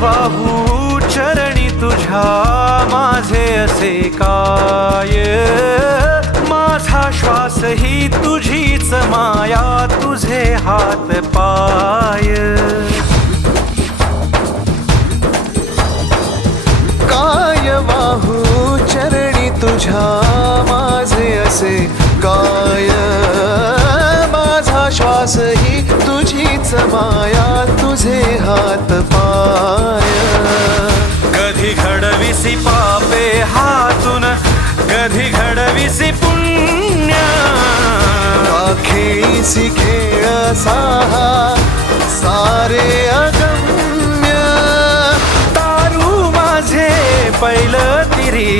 वाहू चरणी तुझ्या माझे असे काय, माझा श्वास ही तुझीच माया, तुझे हात पाय. काय वाहू चरणी तुझ्या माझे असे काय, माझा श्वास ही तुझीच माया, तुझे हात पाय. कधी घडविसी पापे हातून, कधी घडविसी पुण्य, खेळीसी खेळ साहा सारे अगम्य. तारू माझे पैल तिरी